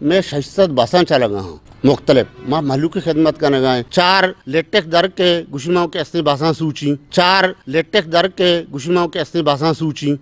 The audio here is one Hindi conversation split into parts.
मैं 600 बसा चलगा हूँ मुख्तलिफ माँ महलू की खिदमत का नगाएं 4 लेटेक दर के गुशिमाओं के अस्ती बासा सूची 4 लेटेक दर के गुशिमाओं के अस्ती बासा सूची।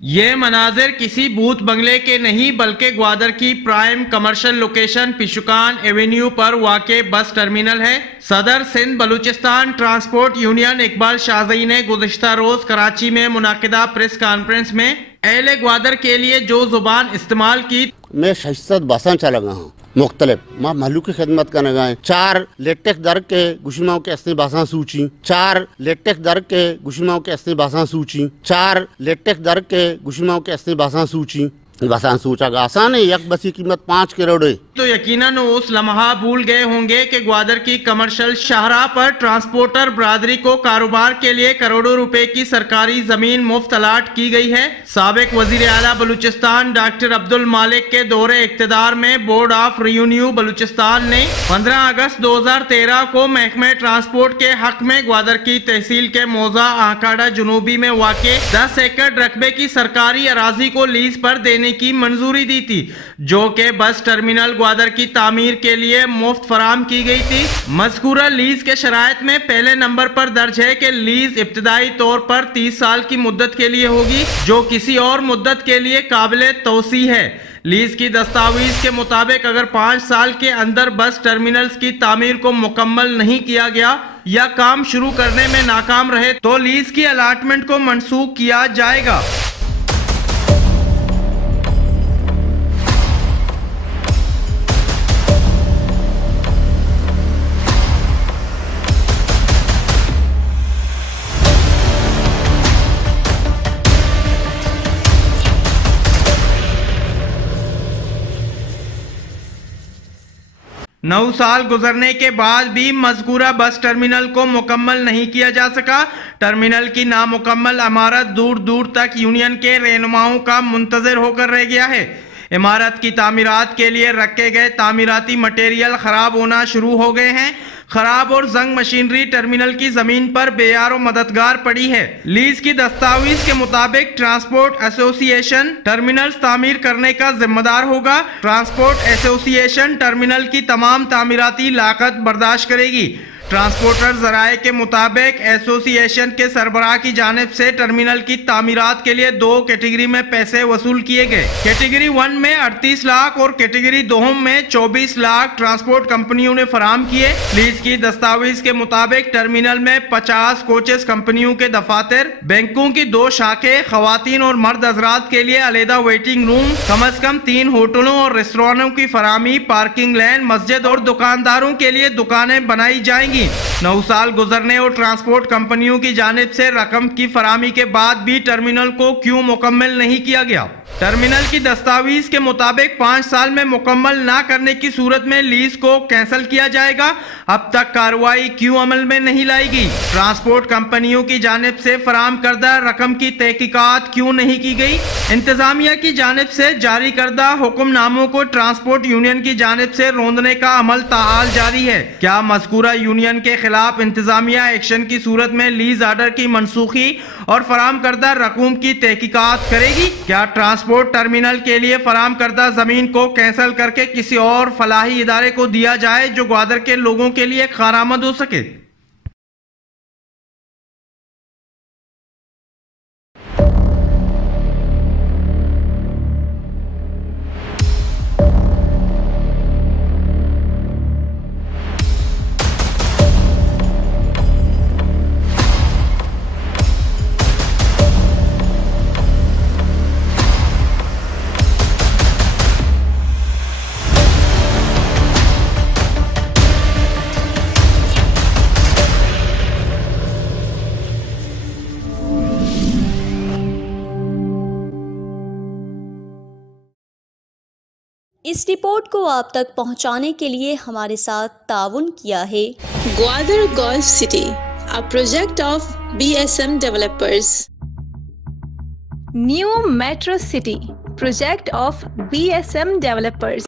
ये मनाजिर किसी बूथ बंगले के नहीं बल्कि ग्वादर की प्राइम कमर्शियल लोकेशन पिशुकान एवेन्यू पर वाक़े बस टर्मिनल है। सदर सिंध बलूचिस्तान ट्रांसपोर्ट यूनियन इकबाल शाहज़ई ने गुज़िश्ता रोज कराची में मुनाकिदा प्रेस कॉन्फ्रेंस में अहले ग्वादर के लिए जो जुबान इस्तेमाल की, मैं 600 बसा चलगा हूँ मुख्तलिफ माँ महलू की खिदमत का नगाएं 4 लेटेक दर के गुशिमाओं के अस्ती बासा सूची 4 लेटेक दर के गुशिमाओं के अस्ती बासा सूची 4 लेटेक दर के गुशिमाओं के अस्ती बासा सूची। बसा सूचा का आसान है, एक बस की कीमत 5 करोड़ है। तो यकीनन उस लम्हा भूल गए होंगे कि ग्वादर की कमर्शियल शाहराह पर ट्रांसपोर्टर बरादरी को कारोबार के लिए करोड़ों रुपए की सरकारी जमीन मुफ्त अलाट की गई है। साबिक वजीर आला बलूचिस्तान डॉक्टर अब्दुल मालिक के दौरे इख्तिदार में बोर्ड ऑफ रेवेन्यू बलूचिस्तान ने 15 अगस्त 2013 को महकमे ट्रांसपोर्ट के हक में ग्वादर की तहसील के मौजा आकाड़ा जुनूबी में वाक़े 10 एकड़ रकबे की सरकारी अराजी को लीज पर देने की मंजूरी दी थी, जो कि बस टर्मिनल ग्वादर की तामीर के लिए मुफ्त फराम की गई थी। मज़कूरा लीज के शराइत में पहले नंबर पर दर्ज है कि लीज इब्तदाई तौर पर 30 साल की मुद्दत के लिए होगी, जो किसी और मुद्दत के लिए काबिल तौसी है। लीज की दस्तावेज के मुताबिक अगर 5 साल के अंदर बस टर्मिनल्स की तामीर को मुकम्मल नहीं किया गया या काम शुरू करने में नाकाम रहे तो लीज की अलाटमेंट को मनसूख किया जाएगा। नौ साल गुजरने के बाद भी मज़कूरा बस टर्मिनल को मुकम्मल नहीं किया जा सका। टर्मिनल की नामुकम्मल इमारत दूर दूर तक यूनियन के रहनुमाओं का मुंतज़िर होकर रह गया है। इमारत की तामीरात के लिए रखे गए तामीराती मटेरियल खराब होना शुरू हो गए हैं। खराब और जंग मशीनरी टर्मिनल की जमीन पर बेयारो मददगार पड़ी है। लीज की दस्तावेज के मुताबिक ट्रांसपोर्ट एसोसिएशन टर्मिनल्स तामीर करने का जिम्मेदार होगा। ट्रांसपोर्ट एसोसिएशन टर्मिनल की तमाम तामीराती लागत बर्दाश्त करेगी। ट्रांसपोर्टर जराए के मुताबिक एसोसिएशन के सरबराह की जानिब से टर्मिनल की तामीरात के लिए 2 कैटेगरी में पैसे वसूल किए गए। कैटेगरी 1 में 38 लाख और कैटेगरी 2 में 24 लाख ट्रांसपोर्ट कंपनियों ने फराम किए। लीज की दस्तावेज के मुताबिक टर्मिनल में 50 कोचेस कंपनियों के दफातर, बैंकों की 2 शाखें, खवातीन और मर्द हजरात के लिए अलहदा वेटिंग रूम, कम अज कम 3 होटलों और रेस्टोरेंटों की फरामी, पार्किंग लैन, मस्जिद और दुकानदारों के लिए दुकानें बनाई जाएंगी। 9 साल गुजरने और ट्रांसपोर्ट कंपनियों की जानिब से रकम की फरामी के बाद भी टर्मिनल को क्यों मुकम्मल नहीं किया गया? टर्मिनल की दस्तावेज के मुताबिक 5 साल में मुकम्मल ना करने की सूरत में लीज को कैंसिल किया जाएगा। अब तक कार्रवाई क्यों अमल में नहीं लाएगी? ट्रांसपोर्ट कंपनियों की जानिब से फराम करदा रकम की तहकीकात क्यों नहीं की गई? इंतजामिया की जानिब से जारी करदा हुक्मनामों को ट्रांसपोर्ट यूनियन की जानिब से रोंदने का अमल ताहाल जारी है। क्या मज़कूरा यूनियन के खिलाफ इंतजामिया एक्शन की सूरत में लीज आर्डर की मनसूखी और फराम करदा रकूम की तहकीकात करेगी? क्या ट्रांसपोर्ट टर्मिनल के लिए फराम करदा जमीन को कैंसिल करके किसी और फलाही इदारे को दिया जाए जो ग्वादर के लोगों के लिए खारामद हो सके? इस रिपोर्ट को आप तक पहुंचाने के लिए हमारे साथ ताउन किया है Gwadar golf city, a project of BSM developers. New metro city, project of BSM developers.